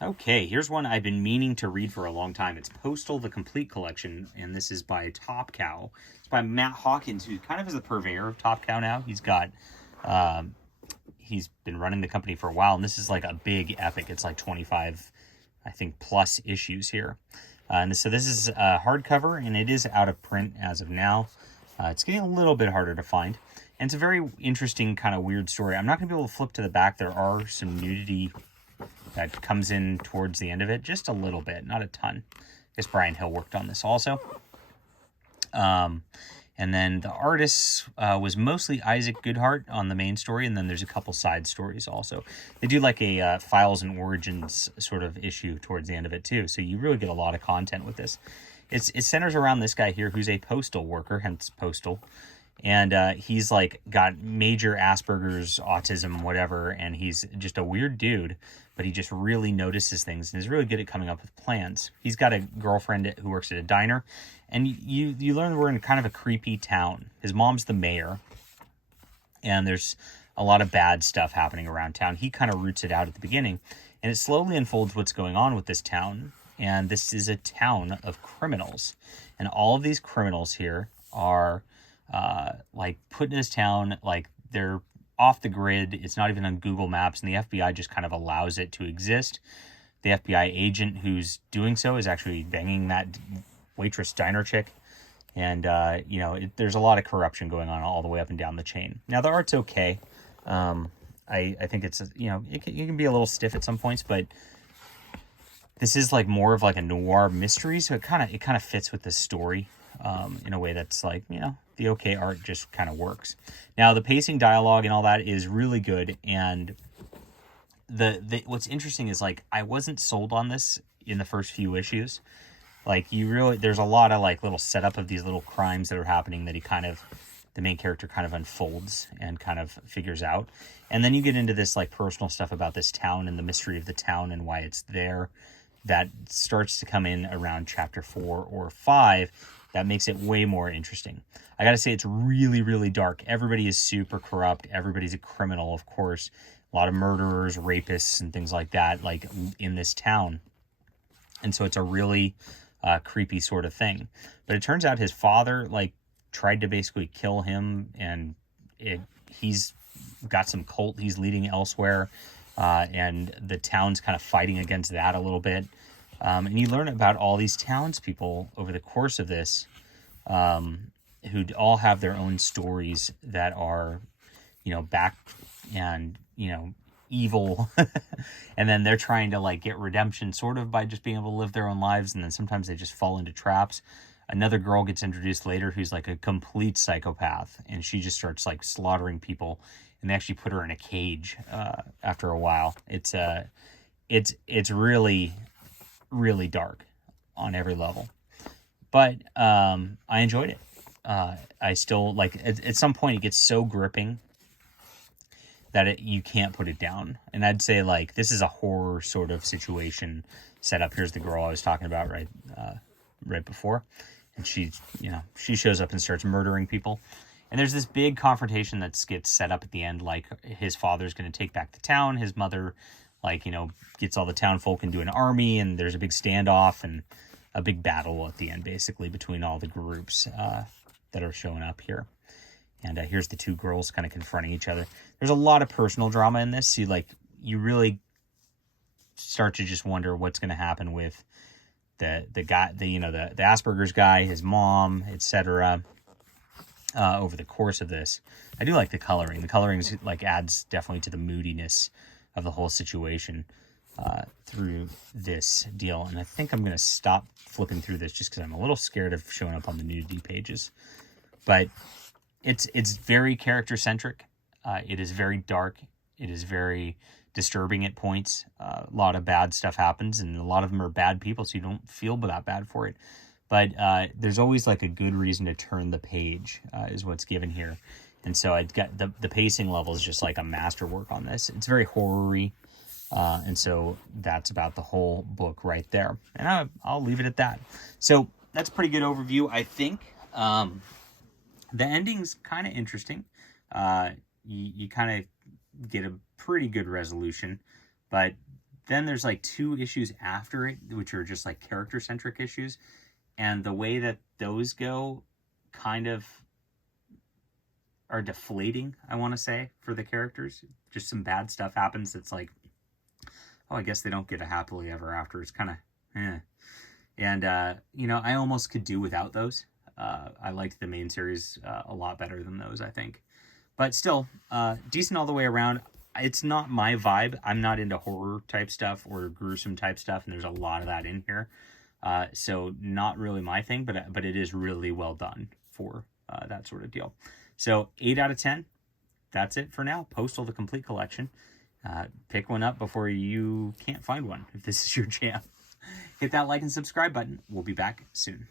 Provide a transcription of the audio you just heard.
Okay, here's one I've been meaning to read for a long time. It's Postal, the Complete Collection, and this is by Top Cow. It's by Matt Hawkins, who kind of is the purveyor of Top Cow now. Um, he's been running the company for a while, and this is like a big epic. It's like 25, I think, plus issues here. And so this is hardcover, and it is out of print as of now. It's getting a little bit harder to find. And it's a very interesting, kind of weird story. I'm not going to be able to flip to the back. There are some nudity that comes in towards the end of it, just a little bit, not a ton. I guess Brian Hill worked on this also. And then the artist was mostly Isaac Goodhart on the main story, and then there's a couple side stories also. They do like a Files and Origins sort of issue towards the end of it too, so you really get a lot of content with this. It centers around this guy here who's a postal worker, hence Postal, and he's like got major Asperger's, autism, whatever, and he's just a weird dude, but he just really notices things and is really good at coming up with plans. He's got a girlfriend who works at a diner, and you learn we're in kind of a creepy town. His mom's the mayor, and there's a lot of bad stuff happening around town. He kind of roots it out at the beginning, and it slowly unfolds what's going on with this town. And this is a town of criminals, and all of these criminals here are like put in this town, like they're off the grid. It's not even on Google Maps, and the FBI just kind of allows it to exist. The FBI agent who's doing so is actually banging that waitress diner chick, and there's a lot of corruption going on all the way up and down the chain. Now the art's okay. I think it's it can be a little stiff at some points, but this is like more of like a noir mystery, so it kind of fits with the story in a way that's like, the okay art just kind of works. Now the pacing, dialogue, and all that is really good, and the what's interesting is like I wasn't sold on this in the first few issues. Like there's a lot of like little setup of these little crimes that are happening that the main character kind of unfolds and kind of figures out. And then you get into this like personal stuff about this town and the mystery of the town and why it's there. That starts to come in around chapter 4 or 5. That makes it way more interesting. I gotta say, it's really, really dark. Everybody is super corrupt. Everybody's a criminal, of course. A lot of murderers, rapists, and things like that, like in this town. And so it's a really creepy sort of thing. But it turns out his father like tried to basically kill him, and he's got some cult he's leading elsewhere, and the town's kind of fighting against that a little bit. And you learn about all these townspeople over the course of this, who all have their own stories that are, back and, evil. And then they're trying to like get redemption sort of by just being able to live their own lives. And then sometimes they just fall into traps. Another girl gets introduced later who's like a complete psychopath, and she just starts like slaughtering people, and they actually put her in a cage after a while. It's really, really dark on every level, but I enjoyed it. I still like at some point it gets so gripping that you can't put it down. And I'd say like this is a horror sort of situation set up. Here's the girl I was talking about right before, and she shows up and starts murdering people. And there's this big confrontation that gets set up at the end, like his father's going to take back the town. His mother, gets all the town folk into an army, and there's a big standoff and a big battle at the end, basically, between all the groups that are showing up here. And here's the two girls kind of confronting each other. There's a lot of personal drama in this. You really start to just wonder what's going to happen with the guy, the Asperger's guy, his mom, etc. Over the course of this. I do like the coloring. The coloring adds definitely to the moodiness of the whole situation through this deal. And I think I'm going to stop flipping through this just because I'm a little scared of showing up on the nudity pages. But it's very character centric. It is very dark. It is very disturbing at points. A lot of bad stuff happens, and a lot of them are bad people, so you don't feel that bad for it. But there's always like a good reason to turn the page is what's given here. And so I got the pacing level is just like a masterwork on this. It's very horror-y. And so that's about the whole book right there. And I'll leave it at that. So that's a pretty good overview, I think. The ending's kind of interesting. You kind of get a pretty good resolution, but then there's like 2 issues after it, which are just like character-centric issues. And the way that those go kind of are deflating, I want to say, for the characters. Just some bad stuff happens. It's like, oh, I guess they don't get a happily ever after. It's kind of, eh. And, I almost could do without those. I liked the main series a lot better than those, I think. But still, decent all the way around. It's not my vibe. I'm not into horror type stuff or gruesome type stuff, and there's a lot of that in here. So not really my thing, but it is really well done for that sort of deal. So 8 out of 10. That's it for now. Postal, the complete collection. Pick one up before you can't find one if this is your jam. Hit that like and subscribe button. We'll be back soon.